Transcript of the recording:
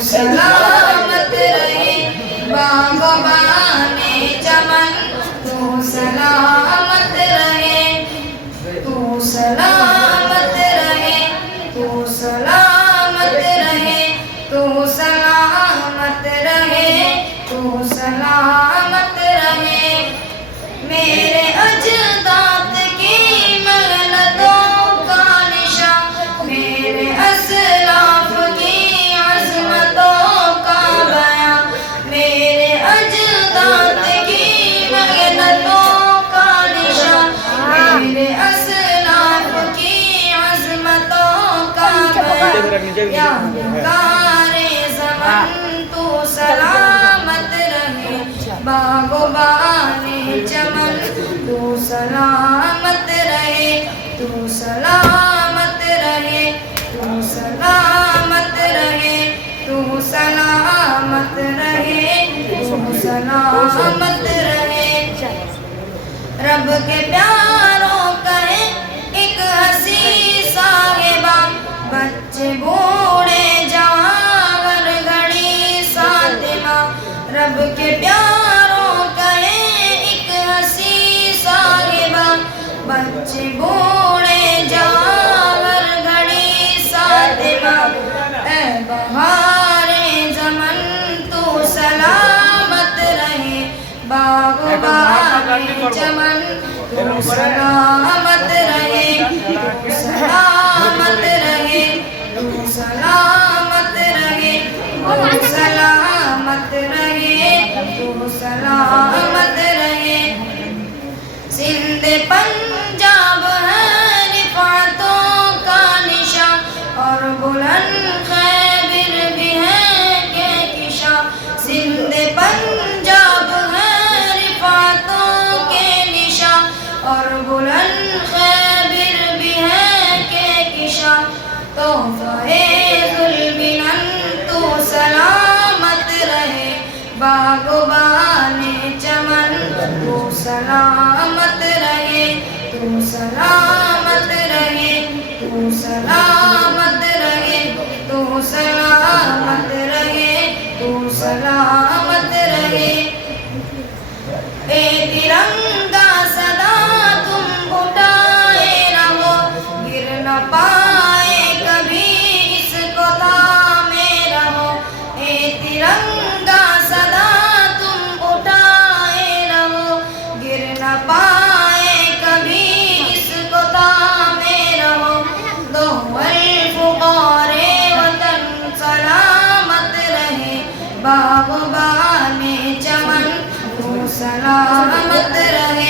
سلامت رہے باغبان چمن تو سلامت رہے تو سلامت رہے تو سلامت رہے تو سلامت رہے تو سلامت رہے میرے اجداد کی محنتوں کا نشان میرے اسلاف کی عظمتوں کا بیان میرے اجداد کی محنتوں کا نشان میرے اسلاف کی عظمتوں کا بیان یا ہنگار زمن تو سلامت رہے باغبان چمن تو سلامت رہے تو سلامت رہے تو سلامت رہے تو سلامت رہے تو سلامت رہے رب کے پیاروں کا ہے ایک ہنسی صاحبہ بچے بوڑھے جوان ہر گھڑی ساتھ ماں رب کے پیاروں کا ہے ایک ہنسی صاحبہ بچے بوڑھے جوان ہر گھڑی ساتھ ماں اے بہار زمن تو سلامت رہے باغبان چمن تو سلامت رہے تو سلامت رہے تو سلامت رہے تو سلامت رہے تو سلامت رہے سندھ پنجاب ہے رفعتوں کا نشان اور بلند خیبر بھی ہے کہکشاں سندھ پنجاب ہے رفعتوں کے نشان اور بلند خیبر بھی ہے کہکشاں تحفہ ذوالمنن تو سلامت رہے باغبان چمن تو سلامت رہے تو سلامت رہے تو سلامت رہے تو سلامت رہے تو سلامت رہے اے ترنگا سدا تم اٹھائے رہو گر نہ پائے کبھی اس کو تھامے رہو اے ترنگا سدا تم اٹھائے رہو گر نہ پائے کبھی اس کو تھامے رہو الفقار وطن سلامت رہے باغبان چمن تو سلامت رہے